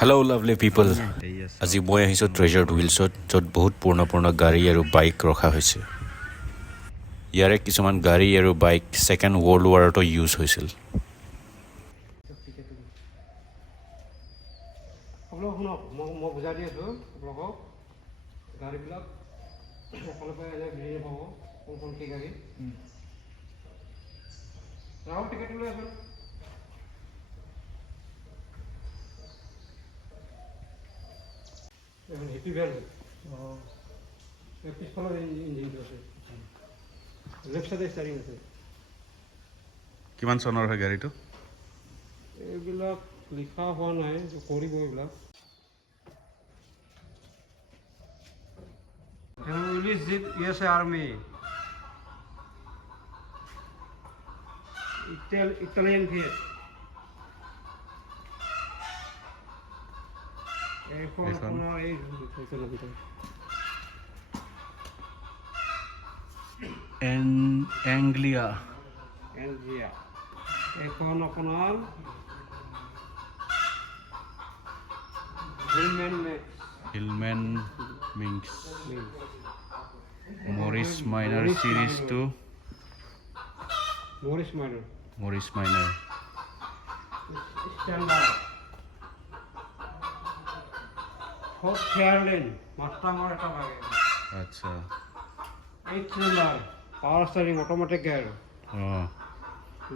Hello' lovely পিপল, আজি মই আহিছোঁ ট্ৰেজাৰ্ড হুইলছত, য'ত বহুত পুৰণা গাড়ী আৰু বাইক ৰখা হৈছে। ইয়াৰে কিছুমান গাড়ী আৰু বাইক ছেকেণ্ড ৱৰ্ল্ড ৱাৰতো ইউজ হৈছিল। আপোনালোক শুনক, মই বুজাই দি আছোঁ আপোনালোকক। গাড়ীবিলাক এফালৰ পৰা এনে ঘূৰি পাব, কোনখন কি গাড়ী। ৰাহুল টিকেট লৈ আছোঁ। এখন হেপী ভেন। পিছফালৰ ইঞ্জিনটো আছে, লেফ্ট চাইডে ষ্টাৰিং আছে। কিমান চনৰ হয় গাড়ীটো? এইবিলাক লিখা হোৱা নাই, কৰিব এইবিলাক। Release Jeep USA Army. Italian Fiat. Anglia. এখন আপোনাৰ Hillman Minx. Morris Minor Series 2. Morris Minor. Standard. Ford Fairlane. Mustang এটা লাগে। আচ্ছা। 8 cylinder. Power steering, automatic gear.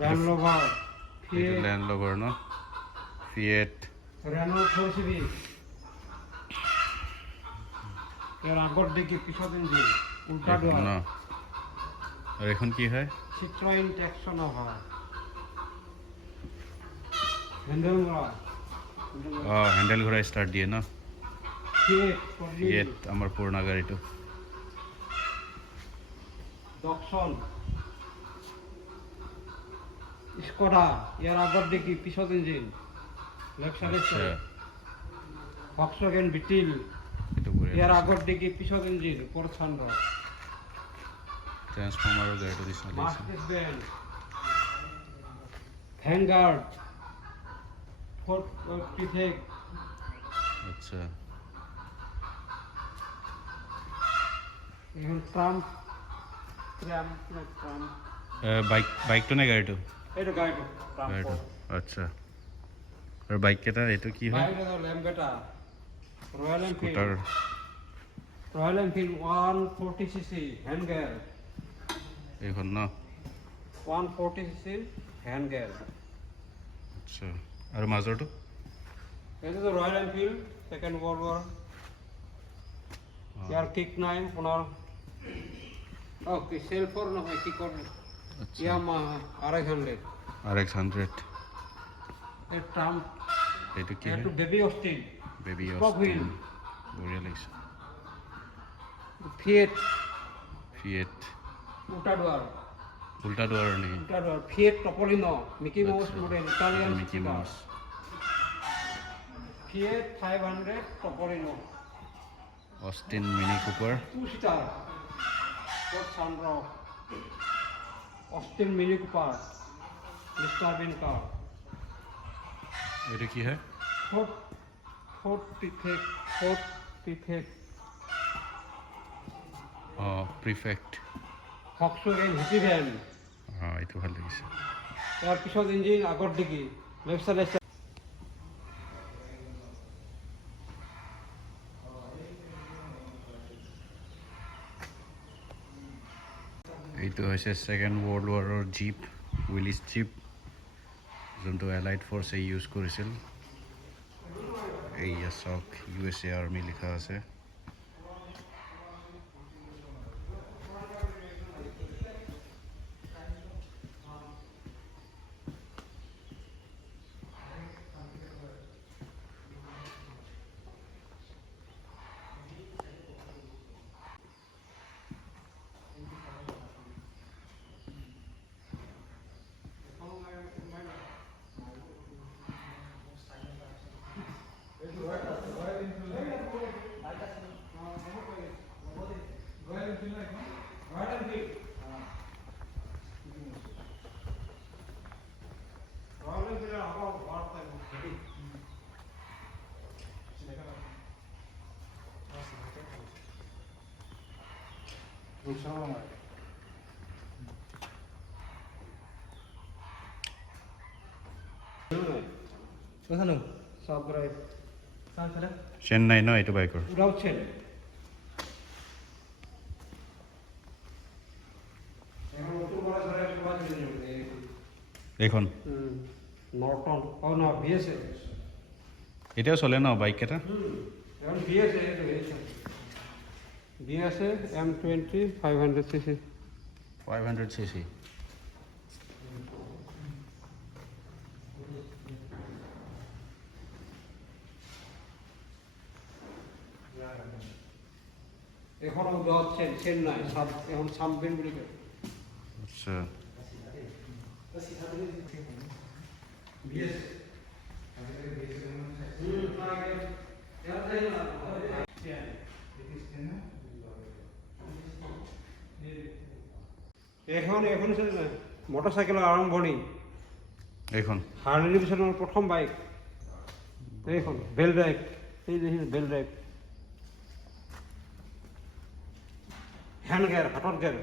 Land Rover. Fiat. Land Rover, no? Fiat. Renault 4 Civic. এর আগর দিকে পিছন engine উল্টা ডোর না। আর এখন কি হয়? Citroen Texona হয়। হ্যান্ডেল ঘোরা। হ্যান্ডেল ঘোরা স্টার্ট দিয়ে না? Fiat আমার পুরোনো গাড়িটো। Datsun. Skoda এর আগর দিকে পিছন ইঞ্জিন লেফট সাইডে। Volkswagen Beetle এর আগর দিকে পিছন ইঞ্জিন উপর সানরুফ। ট্রান্সফর্মার গাড়িটা দিস না। Mercedes Benz Vanguard Ford Prefect। আচ্ছা। এখন ট্রাম বাইকটো নে গাড়িটো? এটা গাড়িটো গাড়িটো আচ্ছা। আর বাইক কেটা এটা কি হয়? বাইক এটা Lambretta Royal Enfield. Scooter Royal Enfield 140 CC hand gear. এখন না 140 সিসি হ্যান্ড গিয়ার। আচ্ছা। আর মাজৰটো? এটা তো Royal Enfield second world war. ইয়ার কিক নাই আপনার। ওকে সেলফর না হয় কি করে? Yamaha RX100। RX100 এর ট্রাম এটা কি? একটু বেবি অস্টিন। বেবি অস্টিন বঢ়িয়া লাগিছে। ফিয়েট উল্টা ডোয়ার নেকি? উল্টা door Fiat Topolino Mickey Mouse model Italian Mickey Mouse. Fiat 500 Topolino. Austin Mini Cooper 2 seater Ford sunroof. Austin Mini Cooper Mister Bean car. এটা কি হয়? Ford Prefect Prefect. Volkswagen hippie van. এইটো ভাল লাগিছে। তার পিছত ইঞ্জিন আগর দিকে লেফট সাইডে। এইটো হৈছে ছেকেণ্ড ৱৰ্ল্ড ৱাৰৰ জীপ, উইলিছ জীপ, যোনটো এলাইড ফ'ৰ্চে ইউজ কৰিছিল। এইয়া চাওক USA আৰ্মি লিখা আছে। সাব ড্ৰাইভ চেন্নাই ন এইটো বাইকৰ উইদাউট চেন এইখন নর্টন ও না বিএসএ এতিয়াও চলে ন বাইক কেইটা এখন BSA BSA M20 500cc 500cc এখন উইদাউট চেন চেন নাই সাব এখন সাববেন বলে কয় আচ্ছা বিএসএ এখন এখন মোটরসাইকেলের আরম্ভণি এইখন হার্লি ডেভিডসনের প্রথম বাইক এইখন বেল ড্রাইভ এই দেখুন বেল ড্রাইভ হ্যান্ড গিয়ার হাতত গিয়ার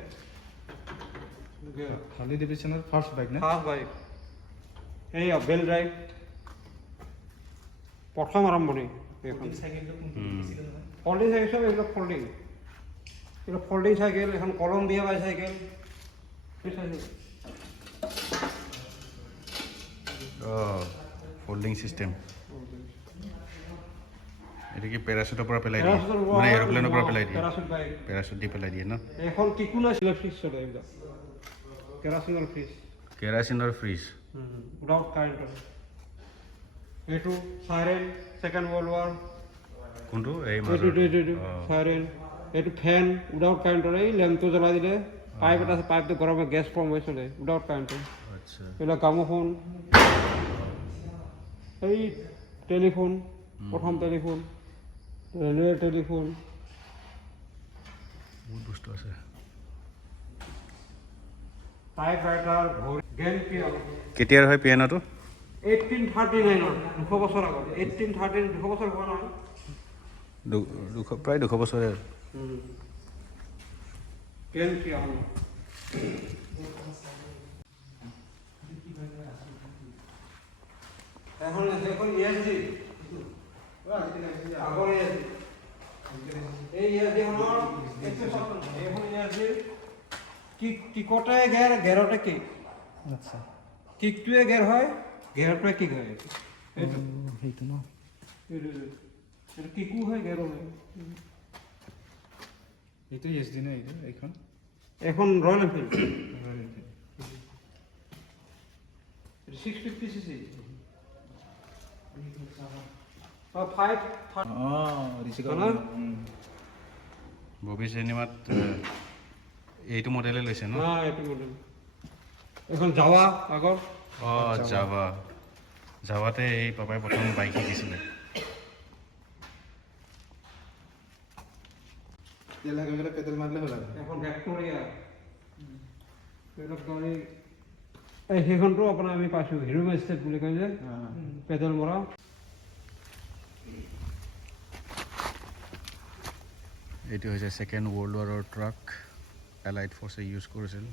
হার্লি ডেভিডসনের ফার্স্ট বাইক না ফার্স্ট বাইক এই বেল ড্রাইভ প্রথম আরম্ভণি এখন ফল্ডিং সাইকেল সব এগুলো ফল্ডিং এগুলো ফল্ডিং সাইকেল এখন কলম্বিয়া বাইসাইকেল ফল্ডিং সিস্টেম এটা কি প্যাৰাশুটৰ পৰা পেলাই দিয়ে মানে এৰোপ্লেনৰ পৰা পেলাই দিয়ে প্যারাসুট বাইক প্যারাশুট দি পেলাই দিয়ে ন এখন কিকুনা ইলেকট্রিক চলে এইবিলাক কেরাসিনের ফ্রিজ কেৰাচিনৰ ফ্ৰিজ উইদাউট কাৰেন্ট এইটো সাইৰেন সেকেন্ড ওয়াৰ্ল্ড ওয়াৰ কোনটো এই এইটো সাইৰেন এইটো ফ্যান উইদাউট কাৰেন্টৰ এই লেম্পটো জ্বলাই দিলে পাইপ এটা আছে পাইপটো গৰমে গেছ ফৰ্ম হৈ চলে উইদাউট কাৰেন্টৰ আচ্ছা এইবিলাক গ্ৰামোফোন এই টেলিফোন প্ৰথম টেলিফোন ৰেলৱে টেলিফোন বহুত বস্তু আছে টাইপ ৰাইটাৰ গেম পিয়ানো কেতিয়াৰ হয় পিয়ানোটো 1839 200 বছৰ আগত 1813 200 বছৰ হোৱা নহয় প্ৰায় 200 বছৰে গেম পিয়ানো এখন এখন ইএসডি আগৰ ইএসডি এই ইএসডি হনৰ এখন ইএসডি কিকতে গেৰ গেৰতে কিক আচ্ছা কিকটোৱে গেৰ হয় গেৰটোৱে কিক হয় সেইটো ন এইটো কিকো হয় গেৰো হয় এইটো এছডি নে এইটো এইখন এখন royal Enfield 650 CC five Rishika Bobby চিনেমাত এইটো মডেলে লৈছে ন হ্যাঁ এইটো মডেল এখন যাওয়া আগৰ যাবা যাৱাতে এই পাপাই প্ৰথম বাইক শিকিছিলে তেল গেলে পেডেল মাৰলে হল এখন ভিক্টোৰিয়া এইবিলাক গাড়ী এই সেইখনটো আপোনাৰ আমি পাইছোঁ হিৰো মেষ্টেট বুলি কয় যে পেডেল মৰা এইটো হৈছে ছেকেণ্ড ৱৰ্ল্ড ৱাৰৰ ট্ৰাক এলাইড ফ'ৰ্চে ইউজ কৰিছিল